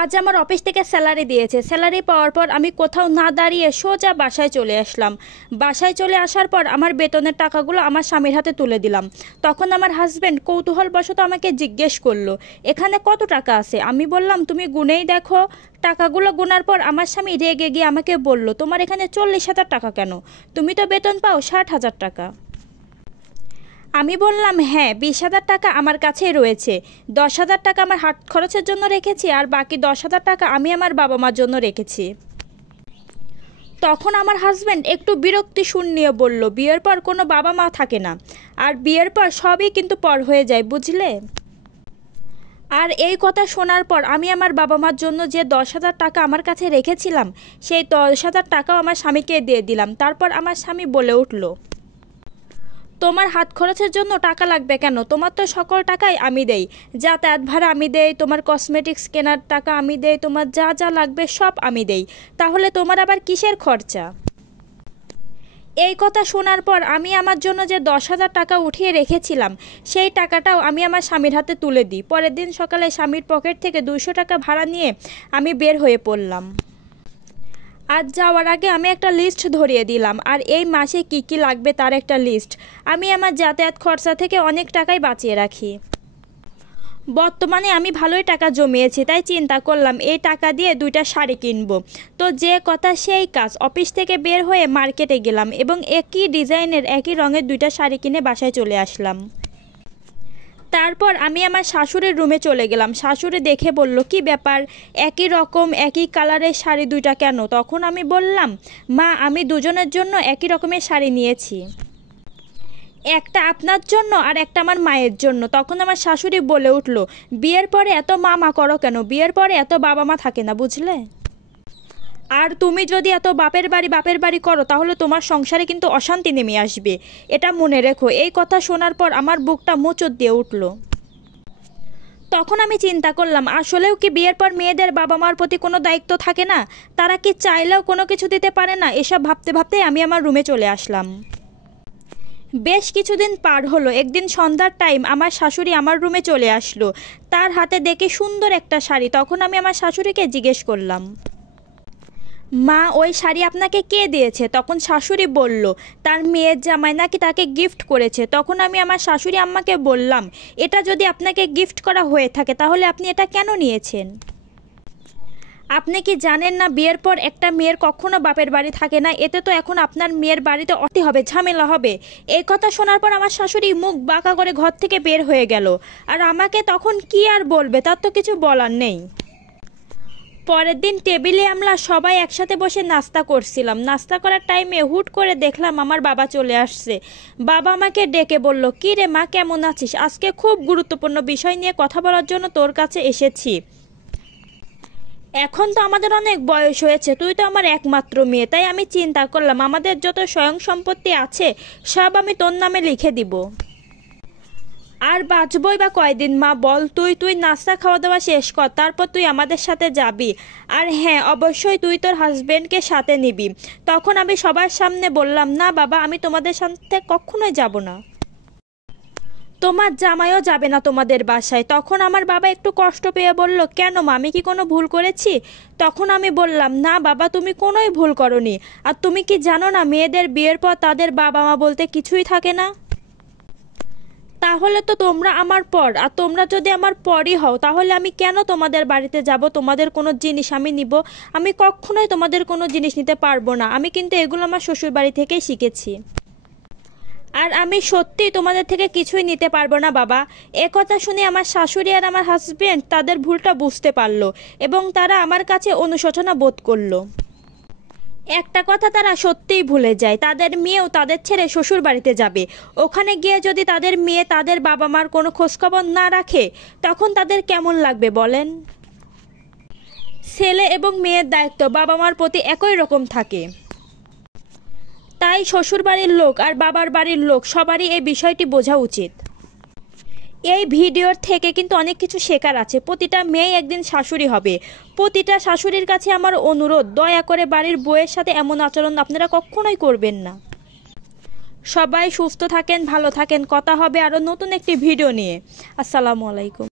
আজ আমার অফিস থেকে স্যালারি দিয়েছে। স্যালারি পাওয়ার পর আমি কোথাও না দাঁড়িয়ে সোজা বাসায় চলে আসলাম। বাসায় চলে আসার পর আমার বেতনের টাকাগুলো আমার স্বামীর হাতে তুলে দিলাম। তখন আমার হাজব্যান্ড কৌতূহলবশত আমাকে জিজ্ঞেস করলো, এখানে কত টাকা আছে? আমি বললাম, তুমি গুনেই দেখো। টাকাগুলো গোনার পর আমার স্বামী রেগে গিয়ে আমাকে বলল, তোমার এখানে 40,000 টাকা কেন? তুমি তো বেতন পাও 60,000 টাকা। আমি বললাম, হ্যাঁ, 20,000 টাকা আমার কাছেই রয়েছে। 10,000 টাকা আমার হাত খরচের জন্য রেখেছি, আর বাকি 10,000 টাকা আমি আমার বাবা মার জন্য রেখেছি। তখন আমার হাজব্যান্ড একটু বিরক্তি সুর নিয়ে বলল, বিয়ের পর কোনো বাবা মা থাকে না, আর বিয়ের পর সবই কিন্তু পর হয়ে যায়, বুঝলে? আর এই কথা শোনার পর আমি আমার বাবা মার জন্য যে 10,000 টাকা আমার কাছে রেখেছিলাম, সেই 10,000 টাকাও আমার স্বামীকে দিয়ে দিলাম। তারপর আমার স্বামী বলে উঠল, তোমার হাত খরচের জন্য টাকা লাগবে কেন? তোমার তো সকল টাকাই আমি দেই। যাতায়াত ভাড়া আমি দেই, তোমার কসমেটিক্স কেনার টাকা আমি দেই, তোমার যা যা লাগবে সব আমি দেই। তাহলে তোমার আবার কিসের খরচা? এই কথা শোনার পর আমি আমার জন্য যে 10,000 টাকা উঠিয়ে রেখেছিলাম, সেই টাকাটাও আমি আমার স্বামীর হাতে তুলে দিই। পরের দিন সকালে স্বামীর পকেট থেকে 200 টাকা ভাড়া নিয়ে আমি বের হয়ে পড়লাম। আজ যাওয়ার আগে আমি একটা লিস্ট ধরিয়ে দিলাম, আর এই মাসে কি কি লাগবে তার একটা লিস্ট। আমি আমার যাতায়াত খরচা থেকে অনেক টাকাই বাঁচিয়ে রাখি। বর্তমানে আমি ভালোই টাকা জমিয়েছি, তাই চিন্তা করলাম এই টাকা দিয়ে 2টা শাড়ি কিনবো। তো যে কথা সেই কাজ, অফিস থেকে বের হয়ে মার্কেটে গেলাম এবং একই ডিজাইনের একই রঙের 2টা শাড়ি কিনে বাসায় চলে আসলাম। তারপর আমি আমার শাশুড়ির রুমে চলে গেলাম। শাশুড়ি দেখে বলল, কি ব্যাপার, একই রকম একই কালারের শাড়ি 2টা কেন? তখন আমি বললাম, মা, আমি দুজনের জন্য একই রকমের শাড়ি নিয়েছি, একটা আপনার জন্য আর একটা আমার মায়ের জন্য। তখন আমার শাশুড়ি বলে উঠল, বিয়ের পরে এত মা মা করো কেন? বিয়ের পরে এত বাবা মা থাকে না, বুঝলে? আর তুমি যদি এত বাপের বাড়ি করো, তাহলে তোমার সংসারে কিন্তু অশান্তি নেমে আসবে, এটা মনে রেখো। এই কথা শোনার পর আমার বুকটা মোচড় দিয়ে উঠল। তখন আমি চিন্তা করলাম, আসলেও কি বিয়ের পর মেয়েদের বাবা মার প্রতি কোনো দায়িত্ব থাকে না? তারা কি চাইলেও কোনো কিছু দিতে পারে না? এসব ভাবতে ভাবতে আমি আমার রুমে চলে আসলাম। বেশ কিছুদিন পার হলো। একদিন সন্ধ্যার টাইম আমার শাশুড়ি আমার রুমে চলে আসলো। তার হাতে দেখে সুন্দর একটা শাড়ি। তখন আমি আমার শাশুড়িকে জিজ্ঞেস করলাম, মা, ওই শাড়ি আপনাকে কে দিয়েছে? তখন শাশুড়ি বলল, তার মেয়ের জামাই নাকি তাকে গিফট করেছে। তখন আমি আমার শাশুড়ি আম্মাকে বললাম, এটা যদি আপনাকে গিফট করা হয়ে থাকে, তাহলে আপনি এটা কেন নিয়েছেন? আপনি কি জানেন না, বিয়ের পর একটা মেয়ের কখনো বাপের বাড়ি থাকে না? এতে তো এখন আপনার মেয়ের বাড়িতে অতি হবে, ঝামেলা হবে। এই কথা শোনার পর আমার শাশুড়ি মুখ বাঁকা করে ঘর থেকে বের হয়ে গেল। আর আমাকে তখন কি আর বলবে, তার তো কিছু বলার নেই। পরের দিন টেবিলে আমরা সবাই একসাথে বসে নাস্তা করছিলাম। নাস্তা করার টাইমে হুট করে দেখলাম আমার বাবা চলে আসছে। বাবা আমাকে ডেকে বলল, কি রে মা, কেমন আছিস? আজকে খুব গুরুত্বপূর্ণ বিষয় নিয়ে কথা বলার জন্য তোর কাছে এসেছি। এখন তো আমাদের অনেক বয়স হয়েছে, তুই তো আমার একমাত্র মেয়ে, তাই আমি চিন্তা করলাম আমাদের যত স্বয়ং সম্পত্তি আছে সব আমি তোর নামে লিখে দিব। আর বাঁচবই বা কয়দিন মা, বল? তুই নাস্তা খাওয়া দাওয়া শেষ কর, তারপর তুই আমাদের সাথে যাবি। আর হ্যাঁ, অবশ্যই তুই তোর হাজবেন্ডকে সাথে নিবি। তখন আমি সবার সামনে বললাম, না বাবা, আমি তোমাদের সাথে কখনোই যাব না। তোমার জামাইও যাবে না তোমাদের বাসায়। তখন আমার বাবা একটু কষ্ট পেয়ে বলল, কেন মা, আমি কি কোনো ভুল করেছি? তখন আমি বললাম, না বাবা, তুমি কোনোই ভুল করনি। আর তুমি কি জানো না, মেয়েদের বিয়ের পর তাদের বাবা মা বলতে কিছুই থাকে না? তাহলে তো তোমরা আমার পর, আর তোমরা যদি আমার পরই হও, তাহলে আমি কেন তোমাদের বাড়িতে যাব? তোমাদের কোনো জিনিস আমি নিব? আমি কখনোই তোমাদের কোনো জিনিস নিতে পারবো না। আমি কিন্তু এগুলো আমার শ্বশুর বাড়ি থেকেই শিখেছি। আর আমি সত্যিই তোমাদের থেকে কিছুই নিতে পারবো না বাবা। একথা শুনে আমার শাশুড়ি আর আমার হাজবেন্ড তাদের ভুলটা বুঝতে পারলো এবং তারা আমার কাছে অনুশোচনা বোধ করলো। একটা কথা তারা সত্যিই ভুলে যায়, তাদের মেয়েও তাদের ছেড়ে শ্বশুর বাড়িতে যাবে। ওখানে গিয়ে যদি তাদের মেয়ে তাদের বাবা মার কোনো খোঁজখবর না রাখে, তখন তাদের কেমন লাগবে বলেন? ছেলে এবং মেয়ের দায়িত্ব বাবা মার প্রতি একই রকম থাকে। তাই শ্বশুর বাড়ির লোক আর বাবার বাড়ির লোক সবারই এই বিষয়টি বোঝা উচিত। এই ভিডিওর থেকে কিন্তু অনেক কিছু শেখার আছে। প্রতিটা মেয়ে একদিন শাশুড়ি হবে। প্রতিটা শাশুড়ির কাছে আমার অনুরোধ, দয়া করে বাড়ির বউয়ের সাথে এমন আচরণ আপনারা কখনোই করবেন না। সবাই সুস্থ থাকেন, ভালো থাকেন। কথা হবে আরও নতুন একটি ভিডিও নিয়ে। আসসালামু আলাইকুম।